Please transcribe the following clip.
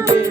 পিড়িতে পরাণ যায় আগে